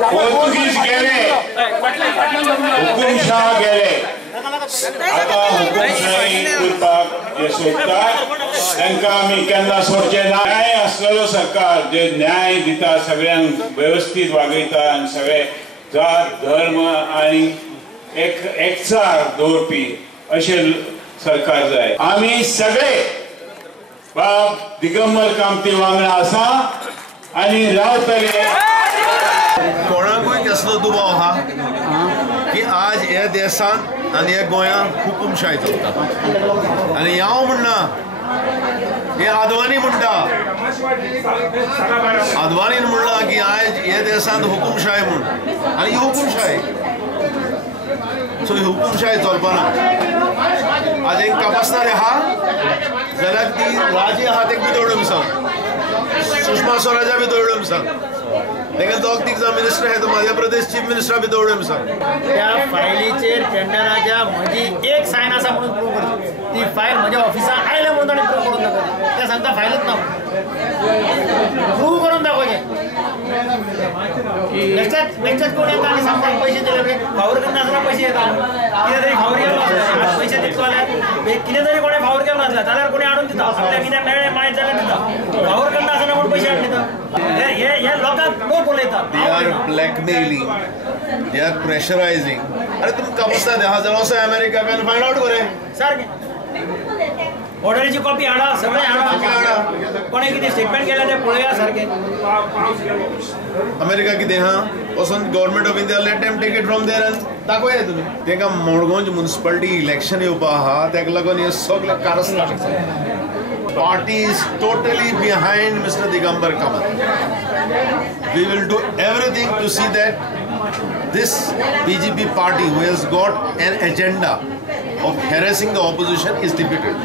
पोर्तुगीज गेले, हुकुमशाह गेले, आता हुकुमशाही करपाक जे सोदतात तांकां आमी केन्ना सोडचे ना. न्याय आसलेलो सरकार जे न्याय दिता, सगळ्यांक वेवस्थीत वागयता आनी सगळे जात धर्म आनी एकचार दवरपी अशें सरकार जाय. आमी सगळे बाब दिगंबर कामती वांगडा आसा आनी रावतले. कोणाकूय कसलो दुबाव आहा की आज ह्या देशांत आनी ह्या गोंयांत हुकुमशाही चलता आनी हांव म्हणना, हे आदवानी म्हणटा, आदवानीन म्हणला की आज ह्या देशांत हुकुमशाही म्हूण, आनी ही हुकुमशाही. सो ही हुकुमशाही चलपाना. आज एक कापासणारे आहा जाल्यार ती राजी आहा तेका बी दवडूंक सांग, सुषमा स्वराजा बी दवडूंक सांग, लेकिन दोग तिगजा मिनिस्टर आहे तो Madhya Pradesh chief minister B दवडूंक सांग. त्या फायलीचेर टेंडराच्या म्हजी एक सायन आसा म्हणून प्रूव करता. ती फायल म्हज्या ऑफिसांत आयल्या म्हणून ताणें प्रूव करून दाखयली. ते सांगता फायलच ना, प्रूव करून दाखोवचें. बेश्टेच कोण येता आनी सांगता पैसे दिले, फावर करना आसतना पैसे येता. कितें तरी फावर केलो आसता, पैसे दितलो जाल्यार कितें तरी कोणें फावर केलो नासला जाल्यार कोणी हाडून दिता. आपल्याक कितें मेळ्ळें मायत जाल्यार दिता. फावर करना आसतना कोण पैसे हाडून दिता. हे लोकांक लोक उलयता. They are blackmailing, they are pressurizing. अरे तुम कापस्ता दे, हा जरा अमेरिका का फाइंड आउट करे सारकें. ऑर्डरीची कॉपी हाडा, सगळें हाडा, कोणें कितें स्टेटमेंट केलें तें पळया सारकें. अमेरिका कितें हा वचून government of India let them take it from there and दाखोया तुमी. तेका मडगांव म्युनिसिपालिटी इलेक्शन येवपा आहा, तेका लागून हे सगळे कारस्थान. Party is totally behind Mr. Digamber Kamat. We will do everything to see that this BJP party who has got an agenda of harassing the opposition is defeated.